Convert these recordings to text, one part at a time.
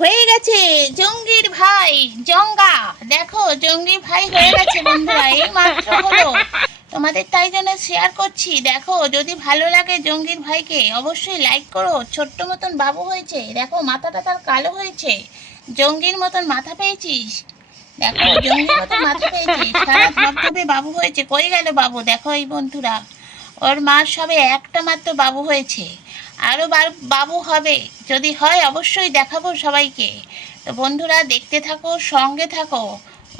হয়ে গেছে জঙ্গির ভাই জঙ্গা। দেখো জঙ্গির ভাই হয়ে গেছে বন্ধুরা, এই মাত্র হলো। তোমাদের তাই জন্য শেয়ার করছি। দেখো যদি ভালো লাগে জঙ্গির ভাইকে অবশ্যই লাইক করো। ছোট্ট মতন বাবু হয়েছে, দেখো মাথাটা তার কালো হয়েছে। জঙ্গির মতন মাথা পেয়েছিস, দেখো জঙ্গির মতন মাথা পেয়েছিস, সারা ধবধবে বাবু হয়েছে। কই গেল বাবু? দেখো এই বন্ধুরা, ওর মার সবে একটা মাত্র বাবু হয়েছে, আরও বাবু হবে। যদি হয় অবশ্যই দেখাবো সবাইকে। তো বন্ধুরা দেখতে থাকো, সঙ্গে থাকো।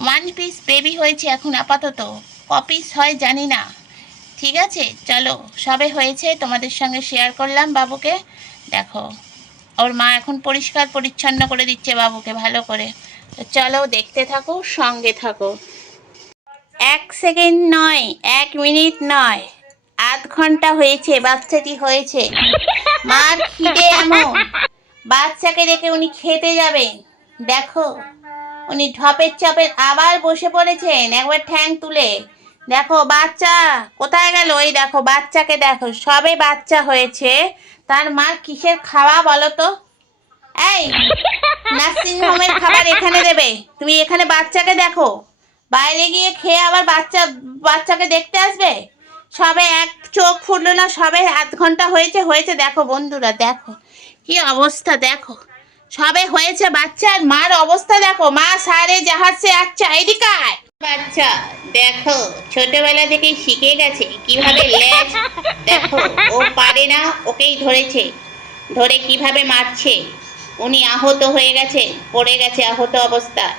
1 পিস বেবি হয়েছে এখন আপাতত, কপিস হয় জানি না। ঠিক আছে চলো, সবে হয়েছে তোমাদের সঙ্গে শেয়ার করলাম বাবুকে। দেখো ওর মা এখন পরিষ্কার পরিচ্ছন্ন করে দিচ্ছে বাবুকে ভালো করে। তো চলো দেখতে থাকো, সঙ্গে থাকো। 1 সেকেন্ড নয়, 1 মিনিট নয়, আধ ঘন্টা হয়েছে বাচ্চাটি হয়েছে। মার খিদে এমন, বাচ্চাকে রেখে উনি খেতে যাবেন। দেখো উনি ঢপের চপের আবার বসে পড়েছেন একবার ঠ্যাং তুলে। দেখো বাচ্চা কোথায় গেল? এই দেখো বাচ্চাকে, দেখো সবে বাচ্চা হয়েছে, তার মার কিসের খাওয়া বলো তো? এই নার্সিং হোমের খাবার এখানে দেবে, তুমি এখানে বাচ্চাকে দেখো, বাইরে গিয়ে খেয়ে আবার বাচ্চাকে দেখতে আসবে? সবে এক চোখ ফুটলো না, সবে আধ ঘন্টা হয়েছে হয়েছে। দেখো বন্ধুরা দেখো কি অবস্থা, দেখো সবে হয়েছে বাচ্চার মার অবস্থা দেখো। মা সারে জাহাজ সে আচ্ছা এদিকে আয়। বাচ্চা দেখো ছোটবেলা থেকেই শিখে গেছে কিভাবে লেজ, দেখো ও পারে না, ওকেই ধরেছে, ধরে কিভাবে মারছে। উনি আহত হয়ে গেছে, পড়ে গেছে আহত অবস্থায়।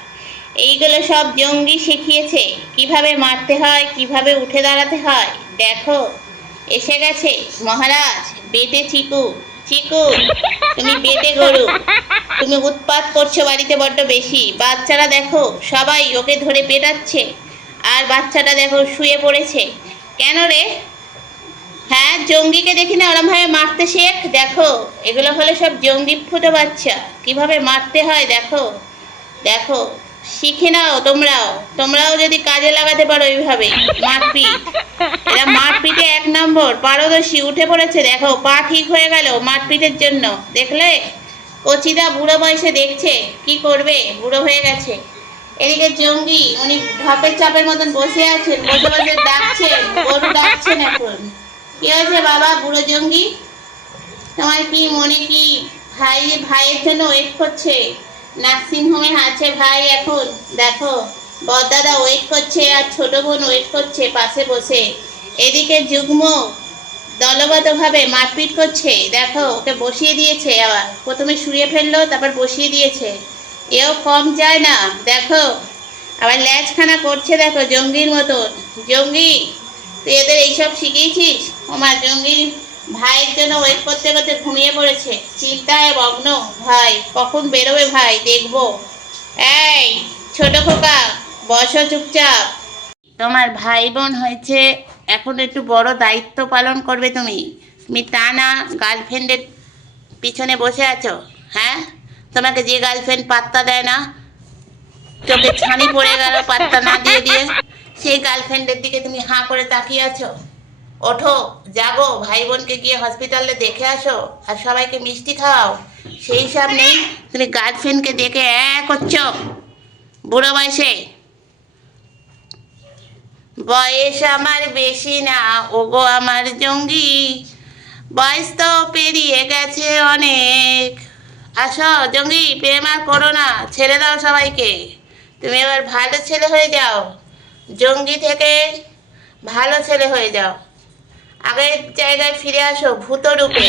এইগুলো সব জঙ্গি শিখিয়েছে কিভাবে মারতে হয়, কিভাবে উঠে দাঁড়াতে হয়। দেখো এসে গেছে মহারাজ বেটে চিকু। চিকু তুমি বেটে গরু, তুমি উৎপাত করছো বাড়িতে বড্ড বেশি। বাচ্চারা দেখো সবাই ওকে ধরে পেটাচ্ছে, আর বাচ্চাটা দেখো শুয়ে পড়েছে। কেন রে? হ্যাঁ জঙ্গিকে দেখি না ওরম ভাবে মারতে শেখ। দেখো এগুলো হলো সব জঙ্গি ফুটো বাচ্চা, কিভাবে মারতে হয় দেখো। দেখো শিখে নাও তোমরাও, তোমরাও যদি কাজে লাগাতে পারো এইভাবে মারপিট। এরা মারপিটে 1 নম্বর পারদর্শী, উঠে পড়েছে। দেখো পা ঠিক হয়ে গেল মারপিটের জন্য, দেখলে? কচিদা বুড়ো বয়সে দেখছে কি করবে, বুড়ো হয়ে গেছে। এদিকে জঙ্গি উনি ঢপের চাপের মতন বসে আছেন, বসে বসে ডাকছেন, গরু ডাকছেন এখন। কি হয়েছে বাবা বুড়ো জঙ্গি? তোমার কি মনে কি ভাইয়ের জন্য ওয়েট করছে? নার্সিং হোমে আছে ভাই এখন, দেখো বড়দাদা ওয়েট করছে আর ছোট বোন ওয়েট করছে পাশে বসে। এদিকে যুগ্ম দলগতভাবে মারপিট করছে, দেখো ওকে বসিয়ে দিয়েছে, আবার প্রথমে শুয়ে ফেললো তারপর বসিয়ে দিয়েছে। এও কম যায় না, দেখো আবার ল্যাজখানা করছে দেখো জঙ্গির মতন। জঙ্গি তুই এদের এইসব শিখিয়েছিস? আমার জঙ্গি ভাইয়ের জন্য ওয়েট করতে করতে ঘুমিয়ে পড়েছে, চিন্তায় মগ্ন। ভাই কখন বেরোবে ভাই দেখবো। এই ছোট খোকা বসো চুপচাপ। তোমার ভাই বোন হয়েছে, এখন একটু বড় দায়িত্ব পালন করবে তুমি। তুমি তা না গার্লফ্রেন্ডের পিছনে বসে আছো। হ্যাঁ তোমাকে যে গার্লফ্রেন্ড পাত্তা দেয় না, চোখে ছানি পড়ে গেল পাত্তা না দিয়ে দিয়ে, সেই গার্লফ্রেন্ডের দিকে তুমি হাঁ করে তাকিয়ে আছো। ওঠো জাগো, ভাই বোনকে গিয়ে হসপিটালে দেখে আসো আর সবাইকে মিষ্টি খাও। সেই সব নেই, তুমি গার্লফ্রেন্ডকে দেখে করছো বুড়ো বয়সে। বয়স আমার বেশি না ওগো আমার জঙ্গি, বয়স তো পেরিয়ে গেছে অনেক। আসো জঙ্গি, প্রেম আর করো না, ছেড়ে দাও সবাইকে। তুমি এবার ভালো ছেলে হয়ে যাও, জঙ্গি থেকে ভালো ছেলে হয়ে যাও, আগের জায়গায় ফিরে আসো ভূত রূপে।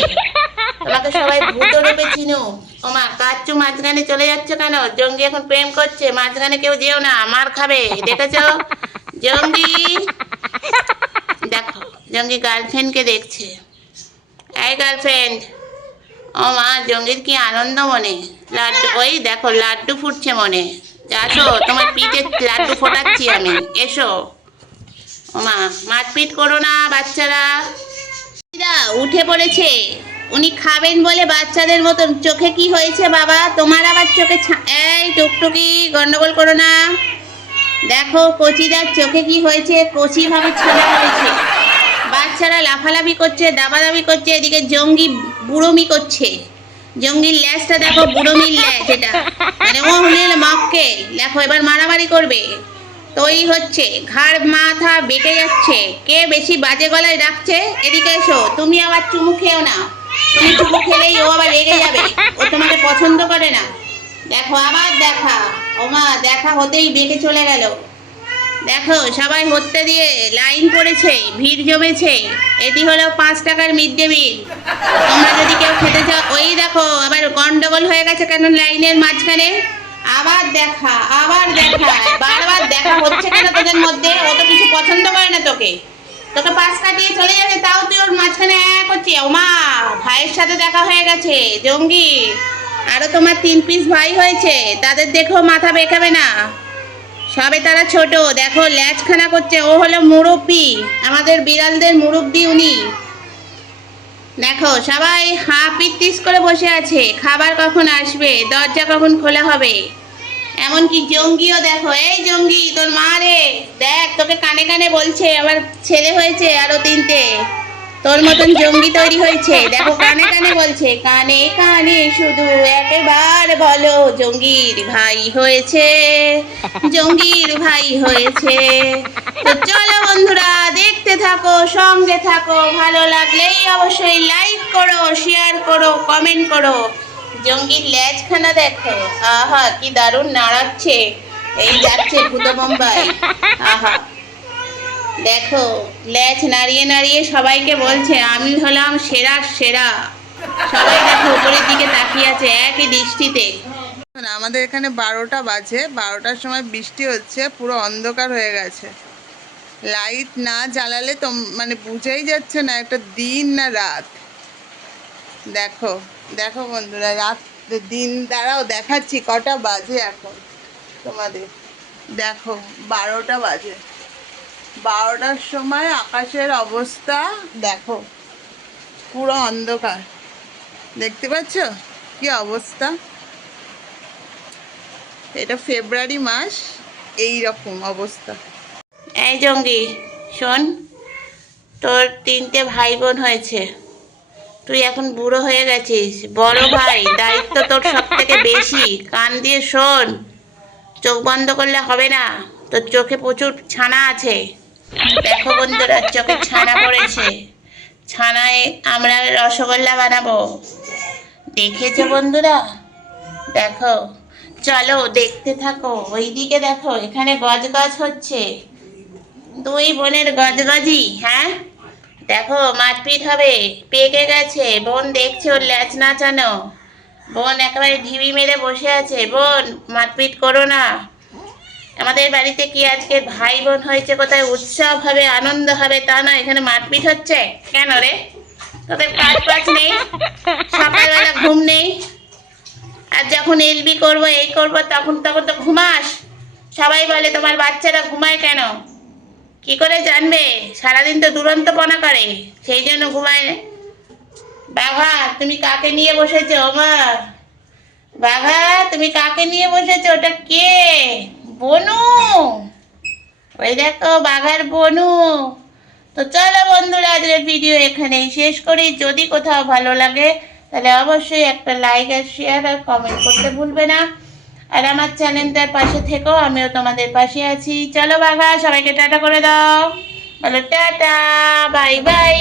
তোমাকে সবাই ভূত রূপে চিনো। ওমা কাচ্চু মাঝখানে চলে যাচ্ছ কেন? জঙ্গি এখন প্রেম করছে, মাঝখানে কেউ যেও না, মার খাবে, দেখেছ? জঙ্গি দেখো জঙ্গি গার্লফ্রেন্ডকে দেখছে। এই গার্লফ্রেন্ড, ও মা জঙ্গির কি আনন্দ মনে, লাড্ডু ওই দেখো লাড্ডু ফুটছে মনে। আসো তোমার পিঠে লাড্ডু ফোটাচ্ছি আমি, এসো। ও মা মারপিট করো না বাচ্চারা। উঠে পড়েছে, উনি খাবেন বলে বাচ্চাদের মতন। চোখে কি হয়েছে বাবা তোমার আবার চোখে? এই টুকটুকি গন্ডগোল করো না। দেখো কচিদার চোখে কি হয়েছে, কচি ভাবে ছেলে হয়েছে। বাচ্চারা লাফালাফি করছে, দাবাদাবি করছে, এদিকে জঙ্গি বুড়োমি করছে। জঙ্গির ল্যাজটা দেখো, বুড়োমির ল্যাজ এটা, মানে ও হলে মক্কে। দেখো এবার মারামারি করবে, তৈরি হচ্ছে, ঘাড় মাথা বেঁকে যাচ্ছে। কে বেশি বাজে গলায় ডাকছে? এদিকে এসো। তুমি আবার চুমু খেও না, তুমি চুমু খেলেই ও আবার রেগে যাবে, ও তোমাকে পছন্দ করে না। দেখো আবার দেখা, ওমা দেখা হতেই বেঁকে চলে গেল। দেখো সবাই হত্যা দিয়ে লাইন পড়েছে, ভিড় জমেছে। এটি হলো 5 টাকার মিড ডে মিল। তোমরা যদি কেউ খেতে চাও, ওই দেখো আবার গন্ডগোল হয়ে গেছে কেন লাইনের মাঝখানে। আবার দেখা, আবার দেখা, বারবার দেখা হচ্ছে কেন তোদের মধ্যে? ও তো কিছু পছন্দ করে না তোকে, তোকে পাশ কাটিয়ে চলে যাবে, তাও তুই ওর মাঝখানে করছি। ওমা ভাইয়ের সাথে দেখা হয়ে গেছে জঙ্গি। আরো তোমার 3 পিস ভাই হয়েছে, তাদের দেখো মাথা বেঁকাবে না, সবে তারা ছোট। দেখো ল্যাজখানা করছে, ও হলো মুরব্বি, আমাদের বিড়ালদের মুরব্বি উনি। দেখো সবাই হাঁ পিত্তিস করে বসে আছে, খাবার কখন আসবে, দরজা কখন খোলা হবে। এমনকি জঙ্গিও দেখো, এই জঙ্গি তোর মা রে, দেখ তোকে কানে কানে বলছে আমার ছেলে হয়েছে আরো 3টে, তোর মতন জঙ্গি তৈরি হয়েছে। দেখো কানে কানে বলছে, কানে কানে শুধু একবার বলো জঙ্গির ভাই হয়েছে, জঙ্গির ভাই হয়েছে। তো চলো বন্ধুরা, দেখতে থাকো, সঙ্গে থাকো, ভালো লাগলেই অবশ্যই লাইক করো, শেয়ার করো, কমেন্ট করো। জঙ্গির ল্যাজখানা দেখো, আহা কি দারুণ নাড়াচ্ছে, এই যাচ্ছে ভূত বোম্বাই। আহা দেখো ল্যাজ নাড়িয়ে নাড়িয়ে সবাইকে বলছে আমি হলাম সেরা সেরা। সবাই দেখো উপরের দিকে তাকিয়ে আছে একই দৃষ্টিতে। আমাদের এখানে 12টা বাজে, 12টার সময় বৃষ্টি হচ্ছে, পুরো অন্ধকার হয়ে গেছে। লাইট না জ্বালালে তো মানে বুঝেই যাচ্ছে না একটা দিন না রাত। দেখো দেখো বন্ধুরা, রাত দিন দাঁড়াও দেখাচ্ছি কটা বাজে এখন তোমাদের। দেখো 12টা বাজে, 12টার সময় আকাশের অবস্থা দেখো, পুরো অন্ধকার। দেখতে পাচ্ছ কি অবস্থা? এটা ফেব্রুয়ারি মাস, এই রকম অবস্থা। এই জঙ্গি শোন, তোর 3টে ভাই বোন হয়েছে, তুই এখন বুড়ো হয়ে গেছিস, বড় ভাই, দায়িত্ব তোর সব থেকে বেশি। কান দিয়ে শোন, চোখ বন্ধ করলে হবে না, তোর চোখে প্রচুর ছানা আছে। দেখো বন্ধুরা চোখে ছানা পড়েছে, ছানায় আমরা রসগোল্লা বানাবো, দেখেছো বন্ধুরা? দেখো চলো দেখতে থাকো, ওইদিকে দেখো এখানে গজগজ হচ্ছে, 2 বোনের গজগজি। হ্যাঁ দেখো মারপিট হবে, পেকে গেছে, বোন দেখছে ওর ল্যাচ নাচানো, বোন একেবারে ঢিবি মেরে বসে আছে। বোন মারপিট করো না, আমাদের বাড়িতে কি আজকে ভাই বোন হয়েছে কোথায় উৎসব হবে আনন্দ হবে তা না, এখানে মারপিট হচ্ছে কেন রে? তোদের কাজ বাজ নেই, সকালবেলা ঘুম নেই, আর যখন এলবি করবো এই করবো তখন তখন তো ঘুমাস। সবাই বলে তোমার বাচ্চারা ঘুমায় কেন, কি করে জানবে? সারাদিন তো দুরন্তপনা করে, সেই জন্য ঘুমায়। বাঘা তুমি কাকে নিয়ে বসেছো? আমার বাঘা তুমি কাকে নিয়ে বসেছো? ওটা কে? বনু, ওই দেখো বাঘার বনু। তো চলো বন্ধুরা আজকের ভিডিও এখানেই শেষ করি। যদি কোথাও ভালো লাগে তাহলে অবশ্যই একটা লাইক আর শেয়ার আর কমেন্ট করতে ভুলবে না, আর আমার চ্যানেলটার পাশে থেকো, আমিও তোমাদের পাশে আছি। চলো বাঘা সবাইকে টাটা করে দাও, বলো টাটা, বাই বাই।